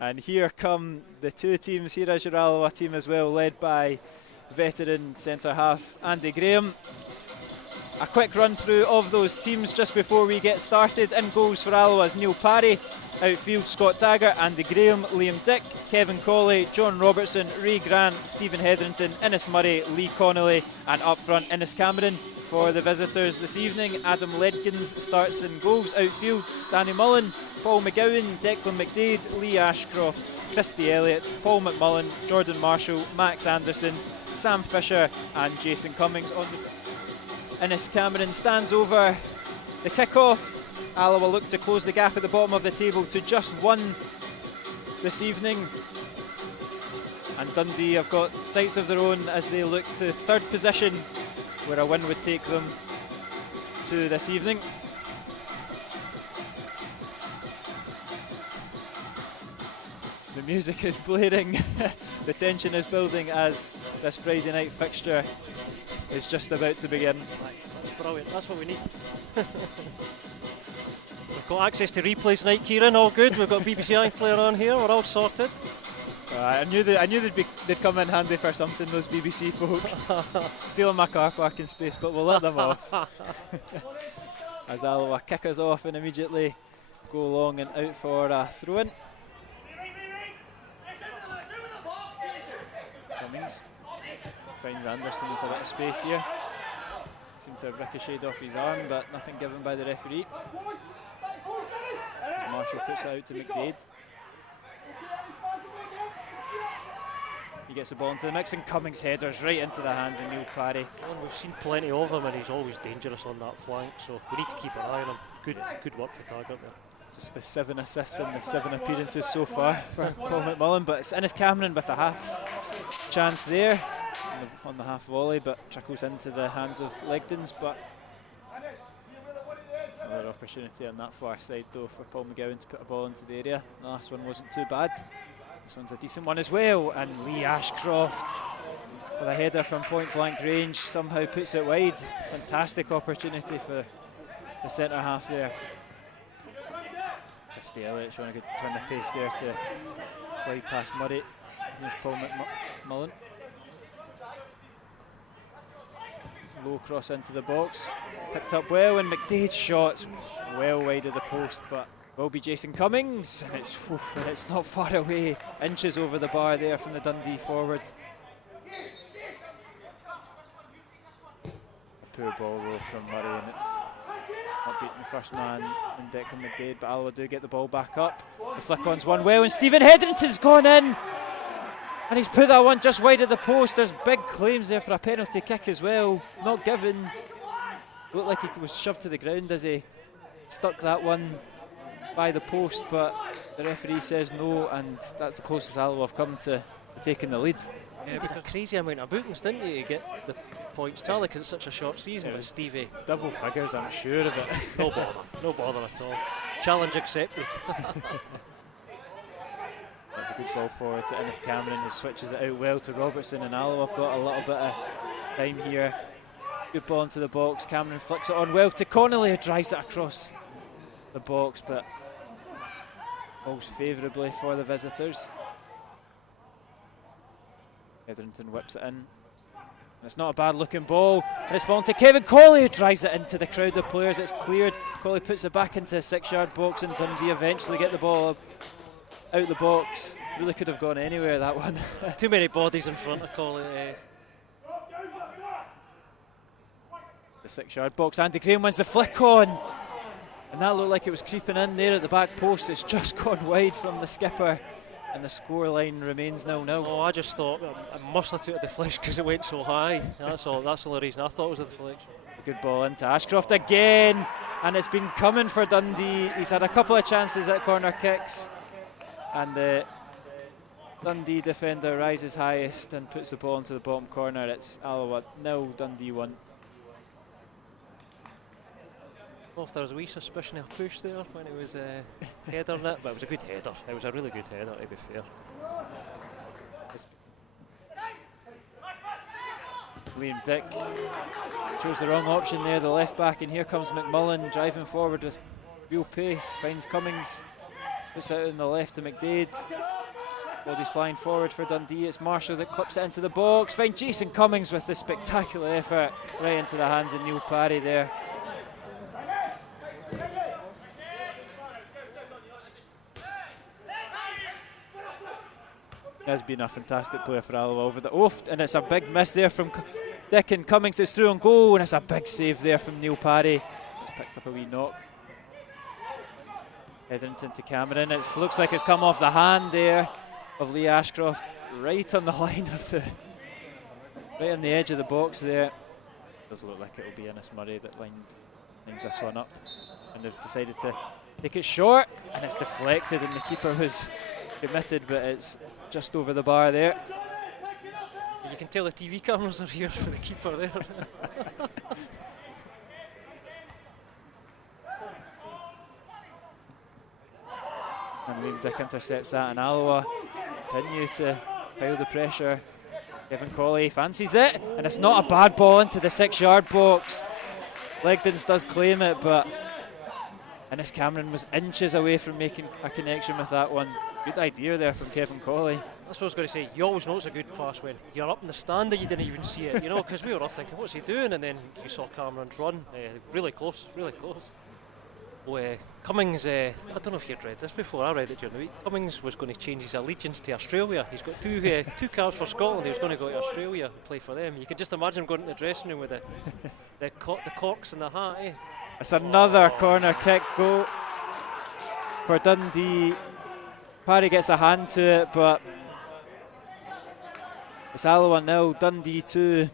And here come the two teams. Here is your Alloa team as well, led by veteran centre-half Andy Graham. A quick run through of those teams just before we get started. In goals for Alloa's Neil Parry, outfield Scott Taggart, Andy Graham, Liam Dick, Kevin Colley, John Robertson, Ray Grant, Stephen Hetherington, Innes Murray, Lee Connolly, and up front Innes Cameron. For the visitors this evening, Adam Ledkins starts in goals. Outfield, Danny Mullen, Paul McGowan, Declan McDade, Lee Ashcroft, Christy Elliott, Paul McMullen, Jordan Marshall, Max Anderson, Sam Fisher and Jason Cummings. On the Innes Cameron stands over the kick-off. Alloa look to close the gap at the bottom of the table to just one this evening. And Dundee have got sights of their own as they look to third position, where a win would take them to this evening. The music is blaring, the tension is building as this Friday night fixture is just about to begin. That's brilliant, that's what we need. We've got access to replays tonight, Kieran, all good. We've got BBC iPlayer on here, we're all sorted. I knew they'd come in handy for something, those BBC folk. Stealing my car parking space, but we'll let them off. As Alloa kick us off and immediately go long and out for a throw-in. Cummings finds Anderson with a bit of space here. Seemed to have ricocheted off his arm, but nothing given by the referee. As Marshall puts it out to McDade. He gets the ball into the mix and Cummings headers right into the hands of Neil Parry. Well, we've seen plenty of him and he's always dangerous on that flank, so we need to keep an eye on him. Good work for Taggart there. Just the 7 assists and the 7 appearances so far for Paul McMullen, but it's Innes Cameron with a half chance there on the half volley, but trickles into the hands of Legdons. But it's another opportunity on that far side though for Paul McGowan to put a ball into the area. The last one wasn't too bad. This one's a decent one as well, and Lee Ashcroft with a header from point blank range somehow puts it wide. Fantastic opportunity for the centre half there. Christy Elliott showing a good turn of pace there to fly past Murray. Here's Paul McMullen. Low cross into the box, picked up well, and McDade's shot's well wide of the post, but will be Jason Cummings, and it's not far away, inches over the bar there from the Dundee forward. A poor ball though from Murray, and it's not beating the first man in Declan McDade, but Alloa do get the ball back up. The flick-on's one well, and Stephen Hetherington's gone in, and he's put that one just wide of the post. There's big claims there for a penalty kick as well, not given. Looked like he was shoved to the ground as he stuck that one by the post, but the referee says no, and that's the closest Alloa have come to taking the lead. Yeah, you did a crazy amount of bookings, didn't you, to get the points tally, because it's such a short season. But Stevie, double figures, I'm sure of it. No bother at all. Challenge accepted. That's a good ball forward to Innes Cameron, who switches it out well to Robertson, and Alloa have got a little bit of time here. Good ball into the box, Cameron flicks it on well to Connolly, who drives it across the box, but most favourably for the visitors. Hetherington whips it in. And it's not a bad looking ball, and it's fallen to Kevin Colley, who drives it into the crowd of players. It's cleared. Colley puts it back into the 6-yard box, and Dundee eventually get the ball out the box. Really could have gone anywhere, that one. Too many bodies in front of Colley. The 6-yard box. Andy Graham wins the flick on, and that looked like it was creeping in there at the back post. It's just gone wide from the skipper, and the scoreline remains 0-0. Oh, I just thought I must have took a deflection because it went so high. That's all. That's the only reason I thought it was a deflection. A good ball into Ashcroft again, and it's been coming for Dundee. He's had a couple of chances at corner kicks, and the Dundee defender rises highest and puts the ball into the bottom corner. It's Alloa 0, Dundee 1. Well, if there was a wee suspicion of push there when it was a header net, but it was a good header. It was a really good header, to be fair. Liam Dick chose the wrong option there, the left back, and here comes McMullen driving forward with real pace, finds Cummings, Puts it out on the left to McDade. Body's flying forward for Dundee. It's Marshall that clips it into the box. Find Jason Cummings with the spectacular effort right into the hands of Neil Parry there. He has been a fantastic player for Alloa over the oath, and it's a big miss there from Dick, and Cummings is through on goal, and it's a big save there from Neil Parry. Just picked up a wee knock. Hetherington to Cameron. It looks like it's come off the hand there of Lee Ashcroft, right on the line of the, right on the edge of the box there. Doesn't look like it'll be Innes Murray that lines this one up, and they've decided to take it short, and it's deflected, and the keeper was committed, but it's just over the bar there. You can tell the TV cameras are here for the keeper there. And Liam Dick intercepts that, and Alloa continue to pile the pressure. Kevin Colley fancies it, and it's not a bad ball into the 6-yard box. Legdons does claim it, but Innes Cameron was inches away from making a connection with that one. Good idea there from Kevin Colley. That's what I was going to say. You always know it's a good pass when you're up in the stand and you didn't even see it, you know, because we were all thinking, what's he doing? And then you saw Cameron's run. Really close, really close. Oh, Cummings, I don't know if you'd read this before, I read it during the week. Cummings was going to change his allegiance to Australia. He's got two cards for Scotland. He was going to go to Australia and play for them. You could just imagine him going into the dressing room with the corks and the hat. Eh? It's another corner kick goal for Dundee. Parry gets a hand to it, but it's Alloa 0, Dundee 2.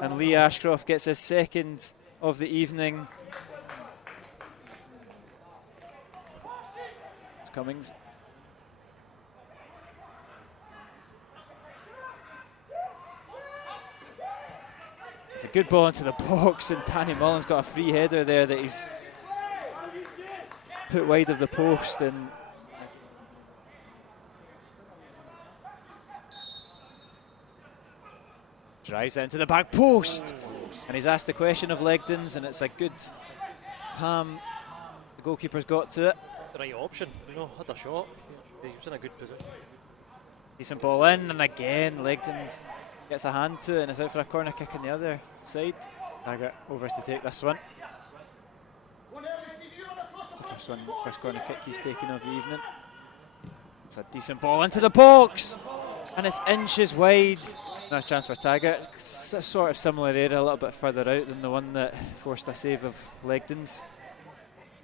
And Lee Ashcroft gets his second of the evening. It's Cummings. It's a good ball into the box, and Danny Mullen's got a free header there that he's put wide of the post, and drives it into the back post, and he's asked the question of Legdons, and it's a good ham. The goalkeeper's got to it. The right option, you know, had a shot. He was in a good position. Decent ball in, and again Legdons gets a hand to it, and is out for a corner kick on the other side. Taggart over to take this one. It's the first corner kick he's taken of the evening. It's a decent ball into the box, and it's inches wide. Another chance for Taggart. It's a sort of similar area, a little bit further out than the one that forced a save of Legdons.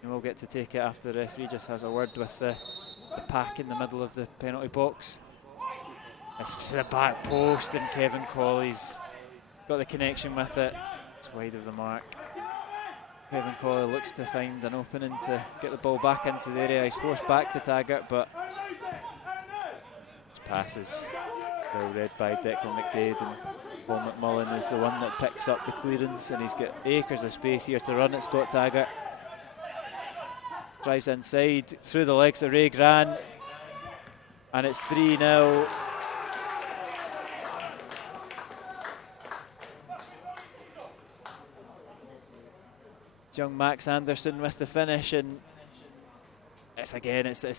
And we'll get to take it after the referee just has a word with the pack in the middle of the penalty box. It's to the back post, and Kevin Colley's got the connection with it. It's wide of the mark. Kevin Colley looks to find an opening to get the ball back into the area. He's forced back to Taggart, but his passes well read by Declan McDade, and Paul McMullen is the one that picks up the clearance, and he's got acres of space here to run at Scott Taggart. Drives inside through the legs of Ray Grant, and it's 3-0. Young Max Anderson with the finish, and it's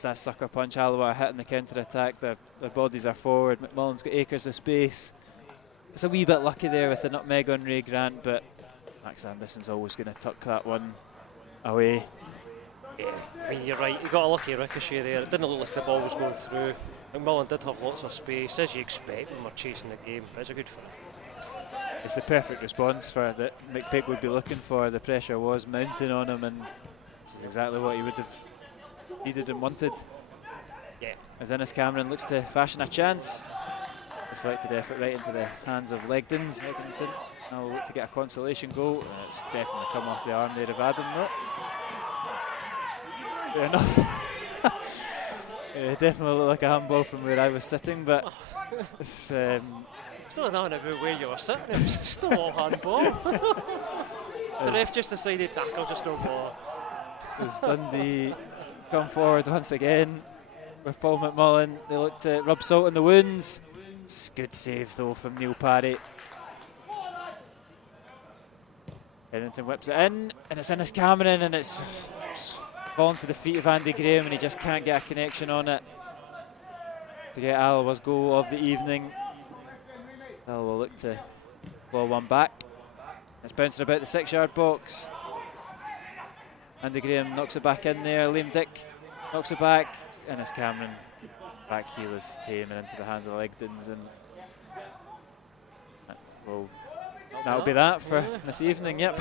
that sucker punch. Alloa hitting the counter attack. Their bodies are forward. McMullen's got acres of space. It's a wee bit lucky there with the nutmeg on Ray Grant, but Max Anderson's always going to tuck that one away. Yeah, I mean, you're right. You got a lucky ricochet there. It didn't look like the ball was going through. McMullen did have lots of space, as you expect when we're chasing the game, but it's a good finish. It's the perfect response for that McPake would be looking for. The pressure was mounting on him, and this is exactly what he would have needed and wanted. Yeah. As Innes Cameron looks to fashion a chance. Deflected effort right into the hands of Legdons. Hetherington now will look to get a consolation goal, and it's definitely come off the arm there of Adam. No. Fair enough. Yeah, definitely looked like a handball from where I was sitting, but it's not nothing about where you were sitting, it was still all handball. The ref just decided tackle, just no ball. As Dundee come forward once again with Paul McMullen, they look to rub salt in the wounds. It's a good save though from Neil Parry. Edmonton whips it in, and it's Innes Cameron, and it's fallen to the feet of Andy Graham, and he just can't get a connection on it to get Alloa's goal of the evening. Alloa will look to claw one back. It's bouncing about the 6-yard box. Andy Graham knocks it back in there. Liam Dick knocks it back. Innes Cameron back heel is tame and into the hands of the Legdons, and that'll be that for this evening. Yep.